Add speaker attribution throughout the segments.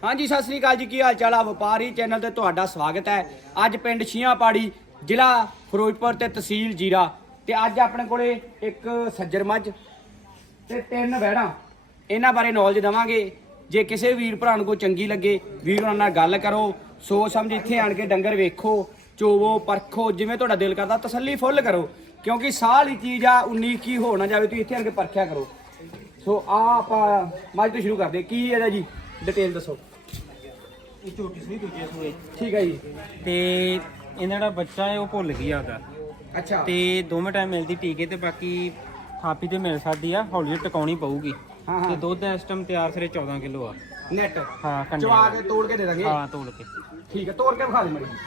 Speaker 1: हाँ जी सत श्री अकाल जी, की हाल चाल आ? व्यापारी चैनल ते तुहाडा स्वागत है। अज पिंड छियापाड़ी जिला फिरोजपुर ते तहसील जीरा ते अज अपने कोले एक सज्जर मझ ते 3 वैड़ा इन्हां बारे नॉलेज देवांगे। जे किसी वीर भरा को चंगी लगे वीर उन्हां नाल गल करो, सोच समझ इत्थे आण के डंगर वेखो, चोवो, परखो, जिवें तुहाडा दिल करदा तसल्ली फुल करो, क्योंकि साल ही चीज़ आ, 19 की हो ना जाए, तुसीं इत्थे आण के परखिया करो। सो आपां मझ तो शुरू करदे, की इहदा जी डिटेल दसो।
Speaker 2: ਇਹ ਝੋਟੀ ਸੂਈ ਦੂਜੇ ਸੂਏ
Speaker 1: ठीक है जी।
Speaker 2: ਤੇ ਇਹਨਾਂ ਦਾ ਬੱਚਾ ਹੈ ਉਹ ਭੁੱਲ ਗਿਆ ਉਹਦਾ
Speaker 1: अच्छा
Speaker 2: ਤੇ ਦੋਵੇਂ ਟਾਈਮ ਮਿਲਦੀ ਟੀਕੇ ਤੇ ਬਾਕੀ ਥਾਪੀ ਤੇ ਮਿਲ ਸਕਦੀ ਆ, ਹੌਲੀ ਹੌਲੀ ਟਿਕਾਉਣੀ ਪਊਗੀ।
Speaker 1: हाँ
Speaker 2: ਤੇ
Speaker 1: हाँ
Speaker 2: ਦੁੱਧ ਇਸ ਟਾਈਮ ਤਿਆਰ ਸਿਰੇ 14 ਕਿਲੋ ਆ।
Speaker 1: नेट
Speaker 2: ਹਾਂ ਕੰਡੇ
Speaker 1: चवा के तोड़ के दे देंगे।
Speaker 2: ਹਾਂ ਤੋੜ ਕੇ
Speaker 1: ठीक है, तोड़ के विखा दे मड़ी।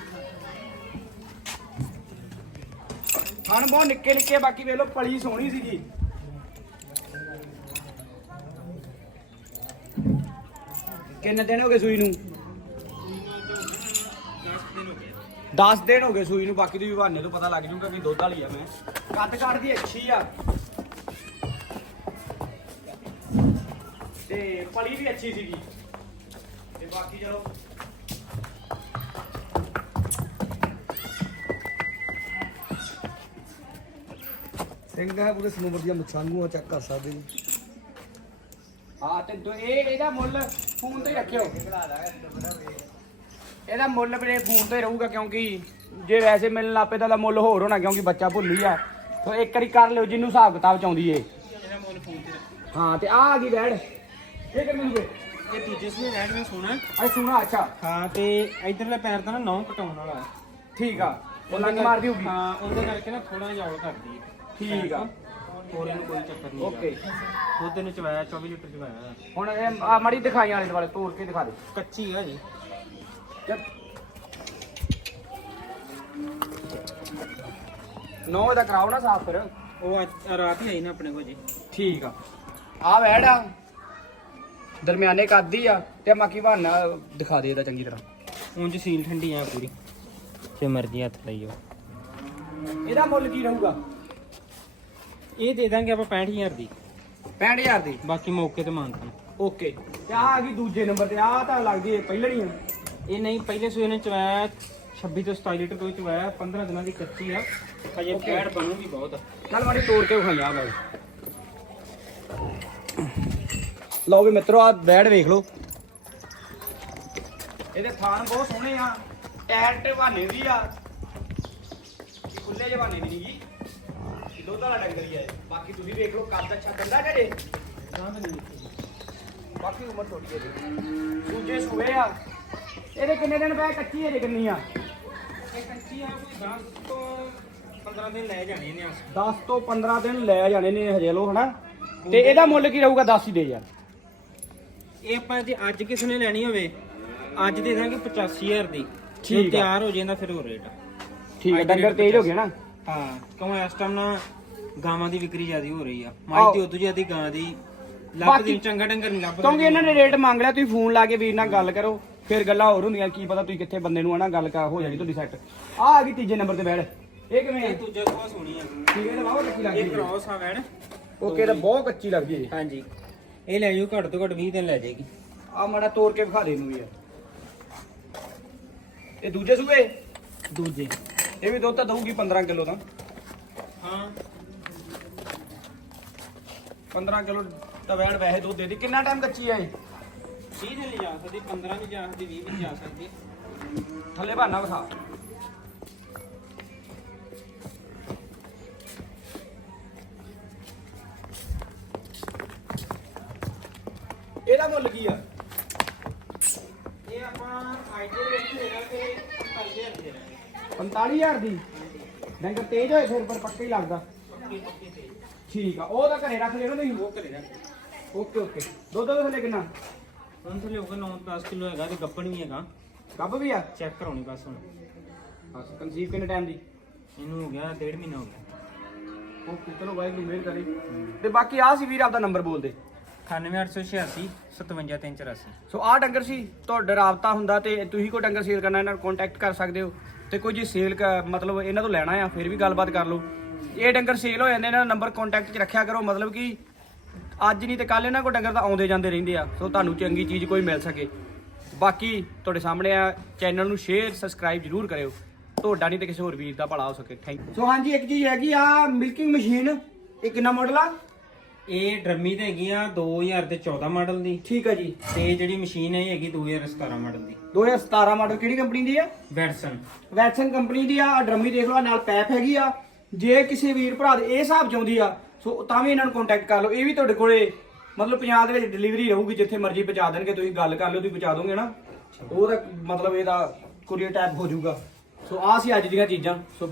Speaker 1: खान बहुत निक्के निक्के, बाकी वे लो पली सोहनी सी। किन्ने दिन हो गए सूई नू? 10 दिन हो गए सूई नू। बाकी तो बहाने तो पता लग जूगा कि दुध वाली है। मैं कद काट दी अच्छी आ ते पली भी अच्छी सी ते बाकी चलो
Speaker 3: ਸਿੰਘ ਹੈ ਪੂਰੇ ਸਨੋਵਰ ਦੀਆਂ ਮੁੱਛਾਂ ਨੂੰ ਚੈੱਕ ਕਰ ਸਕਦੇ ਜੀ।
Speaker 1: ਹਾਂ ਤੇ ਇਹਦਾ ਮੁੱਲ ਫੋਨ ਤੇ ਹੀ ਰੱਖਿਓ। ਇਹਦਾ ਮੁੱਲ ਵੀਰੇ ਫੋਨ ਤੇ ਰਹੂਗਾ, ਕਿਉਂਕਿ ਜੇ ਵੈਸੇ ਮਿਲਣ ਲੱਪੇ ਤਾਂ ਮੁੱਲ ਹੋਰ ਹੋਣਾ, ਕਿਉਂਕਿ ਬੱਚਾ ਭੁੱਲੀ ਆ। ਤੋ ਇੱਕ ਵਾਰੀ ਕਰ ਲਿਓ ਜਿਹਨੂੰ ਹਿਸਾਬ ਕਿਤਾਬ ਚਾਉਂਦੀ ਏ।
Speaker 2: ਇਹਦਾ ਮੁੱਲ ਫੋਨ ਤੇ ਰੱਖੋ।
Speaker 1: ਹਾਂ ਤੇ ਆ ਗਈ ਬੈੜ, ਇਹ ਕਿੰਨੇ ਦੀ?
Speaker 2: ਇਹ ਦੂਜੇ ਸੂਏ ਰੈਡ ਵਿੱਚ ਸੋਣਾ।
Speaker 1: ਅਰੇ ਸੁਣਾ, ਅੱਛਾ
Speaker 2: ਹਾਂ ਤੇ ਇਧਰਲੇ ਪੈਰ ਦਾ ਨਾ ਨੌਂ ਕਟਾਉਣ ਵਾਲਾ
Speaker 1: ਠੀਕ ਆ। ਉਹ ਲੰਗ ਮਾਰਦੀ ਹੋਊਗੀ।
Speaker 2: ਹਾਂ ਉਹਦੇ ਕਰਕੇ ਨਾ ਥੋੜਾ ਜਿਹਾ ਔਲ ਕਰਦੀ ਹੈ।
Speaker 1: ਠੀਕ ਆ,
Speaker 2: ਹੋਰ ਇਹਨੂੰ ਕੋਈ ਚੱਕਰ ਨਹੀਂ।
Speaker 1: ਓਕੇ।
Speaker 2: ਦੁੱਧ ਇਹਨੇ ਚਵਾਇਆ 24 ਲੀਟਰ ਚਵਾਇਆ।
Speaker 1: ਹੁਣ ਇਹ ਆ ਮੜੀ ਦਿਖਾਈ ਵਾਲੇ ਦੁਆਲੇ ਤੋੜ ਕੇ ਦਿਖਾ ਦੇ।
Speaker 2: ਕੱਚੀ ਹੈ ਜੀ।
Speaker 1: ਨੌ ਇਹਦਾ ਕਰਾਓ ਨਾ ਸਾਫ਼ ਫਿਰ।
Speaker 2: ਉਹ ਰਾਤ ਹੀ ਆਈ ਨਾ ਆਪਣੇ ਕੋਲ ਜੀ।
Speaker 1: ਠੀਕ ਆ। ਆ ਵੈੜ ਆ, ਦਰਮਿਆਨੇ ਕੱਦ ਆ ਤੇ ਬਾਕੀ ਬਹਾਨਾ ਦਿਖਾ ਦੇ ਇਹਦਾ ਚੰਗੀ ਤਰ੍ਹਾਂ।
Speaker 2: ਉਂਝ ਸੀਲ ਠੰਡੀ ਆ ਪੂਰੀ, ਜੇ ਮਰਜ਼ੀ ਹੱਥ ਲਾਈਓ।
Speaker 1: ਇਹਦਾ ਮੁੱਲ ਕੀ ਰਹੂਗਾ?
Speaker 2: ਇਹ ਦੇ ਦਾਂਗੇ ਆਪਾਂ 65000 ਦੀ,
Speaker 1: 65000 ਦੀ।
Speaker 2: ਬਾਕੀ ਮੌਕੇ ਤੇ ਮਾਨਤਾ।
Speaker 1: ਓਕੇ। ਤੇ ਆ ਗਈ ਦੂਜੇ ਨੰਬਰ ਤੇ, ਆ ਤਾਂ ਲੱਗਦੀ ਹੈ ਪਹਿਲਣੀ ਆ।
Speaker 2: ਇਹ ਨਹੀਂ ਪਹਿਲੇ ਸੂਏ ਨੇ ਚਵਾਇਆ 26 ਤੋਂ 27 ਲੀਟਰ ਕੋਈ ਚਵਾਇਆ, 15 ਦਿਨਾਂ ਦੀ ਕੱਚੀ ਆ, ਹਜੇ ਫੈਟ ਬਣੂਗੀ ਬਹੁਤ।
Speaker 1: ਚੱਲ ਮਾੜੀ ਤੋੜ ਕੇ ਵਿਖਾਈਆਂ ਬਾਈ। ਲਓ ਵੀ ਮਿੱਤਰੋ, ਆ ਬੈੜ ਵੇਖ ਲਓ। ਇਹਦੇ ਥਾਨ ਬਹੁਤ ਸੋਹਣੇ ਆ, ਟਾਇਰ ਤੇ ਬਹਾਨੇ ਵੀ ਆ, ਖੁੱਲੇ ਜਿਹੇ ਬਹਾਨੇ ਵੀ ਨਹੀਂ ਜੀ। ਦੁੱਧ ਵਾਲਾ ਡੰਗਰ ਹੀ ਹੈ। ਬਾਕੀ ਤੁਸੀਂ ਵੇਖ ਲਓ, ਕੱਦ ਅੱਛਾ ਗੰਦਾ ਜਿਹੜੇ ਬਾਕੀ ਉਮਰ ਥੋੜੀ ਹੈ ਜੀ। ਦੂਜੇ ਸੂਏ ਆ। ਇਹਦੇ ਕਿੰਨੇ ਦਿਨ ਪਏ? ਕੱਚੀ ਹੈ ਕਿੰਨੀ ਆ?
Speaker 2: ਇਹ ਕੱਚੀ ਆ, ਕੋਈ 10 ਤੋਂ 15 ਦਿਨ ਲੈ ਜਾਣੇ ਨੇ।
Speaker 1: 10 ਤੋਂ 15 ਦਿਨ ਲੈ ਜਾਣੇ ਨੇ ਹਜੇ ਲੋ, ਹਨਾ। ਤੇ ਇਹਦਾ ਮੁੱਲ ਕੀ ਰਹੂਗਾ? 10 ਹੀ ਦੇ ਯਾਰ।
Speaker 2: ਇਹ ਆਪਾਂ ਜੇ ਅੱਜ ਕਿਸੇ ਨੇ ਲੈਣੀ ਹੋਵੇ ਅੱਜ ਦੇ ਦਾਂਗੇ 85000 ਦੀ।
Speaker 1: ਠੀਕ
Speaker 2: ਜੇ
Speaker 1: ਆ।
Speaker 2: ਤਿਆਰ ਹੋ ਜਾਂਦਾ ਫਿਰ ਹੋਰ ਰੇਟ ਆ।
Speaker 1: ਠੀਕ ਹੈ, ਡੰਗਰ ਤੇਜ਼ ਹੋ ਗਿਆ ਨਾ।
Speaker 2: ਹਾਂ ਕਿਉਂ ਇਸ ਟਾਈਮ ਨਾ ਗਾਵਾਂ ਦੀ ਵਿਕਰੀ ਜ਼ਿਆਦੀ ਹੋ ਰਹੀ ਆ,
Speaker 1: ਆਹੋ।
Speaker 2: ਮਾਈ ਦੀ ਉਦੋਂ ਜ਼ਿਆਦੀ ਗਾਂ ਦੀ ਲੱਭਦੀ
Speaker 1: ਬਾਕੀ-
Speaker 2: ਚੰਗਾ ਡੰਗਰ ਨਹੀਂ ਲੱਭਦਾ।
Speaker 1: ਕਿਉਂਕਿ ਇਹਨਾਂ ਨੇ ਰੇਟ ਮੰਗ ਲਿਆ, ਤੁਸੀਂ ਫੋਨ ਲਾ ਕੇ ਵੀਰ ਨਾਲ ਗੱਲ ਕਰੋ, ਫਿਰ ਗੱਲਾਂ ਹੋਰ ਹੁੰਦੀਆਂ। ਕੀ ਪਤਾ ਤੁਸੀਂ ਕਿੱਥੇ ਬੰਦੇ ਨੂੰ ਆਣਾ, ਗੱਲ ਹੋ ਜਾਣੀ ਤੁਹਾਡੀ ਸੈੱਟ। ਆ ਗਈ ਤੀਜੇ ਨੰਬਰ ਤੇ ਬੈੜ। ਇਹ ਕਿਵੇਂ ਹੈ?
Speaker 2: ਇਹ ਦੂਜਾ ਸੂਆ ਸੋਹਣੀ ਆ।
Speaker 1: ਠੀਕ ਹੈ, ਤਾਂ ਬਹੁਤ ਕੱਚੀ ਲੱਗਦੀ
Speaker 2: ਇਹ
Speaker 1: ਹੈ।
Speaker 2: ਕ੍ਰੋਸ ਆ ਵੈਣ।
Speaker 1: ਓਕੇ, ਤਾਂ ਬਹੁਤ ਕੱਚੀ ਲੱਗਦੀ ਹੈ।
Speaker 2: ਹਾਂਜੀ ਇਹ ਲੈ ਜਾਓ, ਘੱਟ ਤੋਂ ਘੱਟ 20 ਦਿਨ ਲੈ ਜਾਏਗੀ।
Speaker 1: ਆ ਮਾੜਾ ਤੋੜ ਕੇ ਵਿਖਾ ਦੇ ਇਹਨੂੰ ਵੀ ਯਾਰ। ਇਹ ਦੂਜੇ ਸੂਏ
Speaker 2: ਦੂਜੇ
Speaker 1: ਇਹ ਵੀ ਦੁੱਧ ਤਾਂ ਦਊਗੀ 15 ਕਿਲੋ ਦਾ।
Speaker 2: ਹਾਂ
Speaker 1: 15 ਕਿਲੋ ਤਾਂ ਵੈੜ ਵੈਸੇ ਦੁੱਧ ਦੇ ਦੀ। ਕਿੰਨਾ ਟਾਈਮ ਕੱਚੀ ਹੈ ਇਹ?
Speaker 2: 20 ਦਿਨ ਲਿਜਾ ਸਕਦੀ, 15 ਵੀ ਜਾ ਸਕਦੀ, 20 ਵੀ ਜਾ ਸਕਦੀ।
Speaker 1: ਥੱਲੇ ਬਹਾਨਾ ਵਿਖਾ। ਇਹਦਾ ਮੁੱਲ ਕੀ ਆ?
Speaker 2: ਇਹ ਆਪਾਂ ਆਈਡੀਆ ਵਿੱਚ ਦੇ ਦਾਂਗੇ 45000 ਦੇ ਦਾਂਗੇ।
Speaker 1: 45000 ਦੀ। ਡੰਗਰ ਤੇਜ਼ ਹੋਏ ਫਿਰ ਪਰ ਪੱਕਾ ਹੀ ਲੱਗਦਾ। ਠੀਕ ਆ, ਉਹ ਤਾਂ ਘਰੇ ਰੱਖ ਲੈਣਾ ਤੁਸੀਂ।
Speaker 2: ਉਹ ਕਰੇ ਰੱਖ।
Speaker 1: Okay okay. ਦੁੱਧ ਦੇ ਥੱਲੇ ਕਿੰਨਾ?
Speaker 2: ਹੁਣ ਥੱਲੇ ਹੋਗਾ 9-10 ਕਿਲੋ ਹੈਗਾ ਤੇ ਗੱਪਣ ਵੀ ਹੈਗਾ।
Speaker 1: ਗੱਭ ਵੀ ਆ?
Speaker 2: ਚੈੱਕ ਕਰਾਉਣੀ ਬਸ ਹੁਣ।
Speaker 1: ਬਸ ਕਨਸੀਵ ਕਿੰਨੇ ਟਾਈਮ ਦੀ?
Speaker 2: ਇਹਨੂੰ ਹੋ ਗਿਆ 1.5 ਮਹੀਨਾ ਹੋ ਗਿਆ।
Speaker 1: ਓਕੇ, ਚਲੋ ਵਾਹਿਗੁਰੂ ਮਿਹਰ ਕਰੇ। ਤੇ ਬਾਕੀ ਆ ਸੀ ਵੀਰ, ਆਪਦਾ ਨੰਬਰ ਬੋਲ ਦੇ।
Speaker 2: 9886 57384।
Speaker 1: ਸੋ ਆਹ ਡੰਗਰ ਸੀ, ਤੁਹਾਡਾ ਰਾਬਤਾ ਹੁੰਦਾ ਤੇ ਤੁਸੀਂ ਕੋਈ ਡੰਗਰ ਸੇਲ ਕਰਨਾ, ਇਹਨਾਂ ਨਾਲ ਕੰਟੈਕਟ ਕਰ ਸਕਦੇ ਹੋ। ਤੇ ਕੋਈ ਜੇ ਸੇਲ ਮਤਲਬ ਇਹਨਾਂ ਤੋਂ ਲੈਣਾ ਆ ਫਿਰ ਵੀ ਗੱਲਬਾਤ ਕਰ ਲਓ। ਇਹ ਡੰਗਰ ਸੇਲ ਹੋ ਜਾਂਦੇ, ਇਹਨਾਂ ਦਾ ਨੰਬਰ ਕੰਟੈਕਟ 'ਚ ਰੱਖਿਆ ਕਰੋ, ਮਤਲਬ ਕਿ ਅੱਜ ਨਹੀਂ ਤੇ ਕੱਲ ਇਹਨਾਂ ਕੋਲ ਡੰਗਰ ਤਾਂ ਆਉਂਦੇ ਜਾਂਦੇ ਰਹਿੰਦੇ ਆ। ਸੋ ਤੁਹਾਨੂੰ ਚੰਗੀ ਚੀਜ਼ ਕੋਈ ਮਿਲ ਸਕੇ। ਬਾਕੀ ਤੁਹਾਡੇ ਸਾਹਮਣੇ ਆ, ਚੈਨਲ ਨੂੰ ਸ਼ੇਅਰ ਸਬਸਕ੍ਰਾਈਬ ਜ਼ਰੂਰ ਕਰਿਓ, ਤੁਹਾਡਾ ਨਹੀਂ ਤੇ ਕਿਸੇ ਹੋਰ ਵੀਰ ਦਾ ਭਲਾ ਹੋ ਸਕੇ। Thank you. ਸੋ ਹਾਂਜੀ ਇੱਕ ਚੀਜ਼ ਹੈਗੀ ਆ ਮਿਲਕਿੰਗ ਮਸ਼ੀਨ, ਇਹ ਕਿੰਨਾ ਮਾਡਲ ਆ?
Speaker 2: ਇਹ ਡਰਮੀ ਤੇ ਹੈਗੀ ਆ 2014 ਮਾਡਲ ਦੀ,
Speaker 1: ਠੀਕ ਹੈ ਜੀ।
Speaker 2: ਤੇ ਜਿਹੜੀ ਮਸ਼ੀਨ ਹੈ ਇਹ ਹੈਗੀ 2017 ਮਾਡਲ ਦੀ।
Speaker 1: 2017 ਮਾਡਲ ਕਿਹੜੀ ਕੰਪਨੀ ਦੀ ਆ?
Speaker 2: ਵੈਟਸਨ।
Speaker 1: ਵੈਟਸਨ ਕੰਪਨੀ ਦੀ ਆ। ਆਹ ਡਰਮੀ ਦੇਖ ਲਓ, ਆਹ ਨਾਲ ਪੈਪ ਹੈਗੀ ਆ। ਜੇ ਕਿਸੇ ਵੀਰ ਭਰਾ ਦੇ ਇਹ ਹਿਸਾਬ ਚਾਹੁੰਦੀ ਆ ਸੋ ਤਾਂ ਵੀ ਇਹਨਾਂ ਨੂੰ ਕੰਟੈਕਟ ਕਰ ਲਓ। ਇਹ ਵੀ ਤੁਹਾਡੇ ਕੋਲੇ ਮਤਲਬ ਪੰਜਾਬ ਦੇ ਵਿੱਚ ਡਿਲੀਵਰੀ ਰਹੂਗੀ, ਜਿੱਥੇ ਮਰਜ਼ੀ ਪਹੁੰਚਾ ਦੇਣਗੇ। ਤੁਸੀਂ ਗੱਲ ਕਰ ਲਿਓ, ਤੁਸੀਂ ਪਹੁੰਚਾ ਦੋਗੇ ਨਾ, ਉਹਦਾ ਮਤਲਬ ਇਹਦਾ ਕੁਰੀਅਰ ਟੈਪ ਹੋ ਜਾਊਗਾ। ਸੋ ਆਹ ਸੀ ਅੱਜ ਦੀਆਂ ਚੀਜ਼ਾਂ। ਸੋ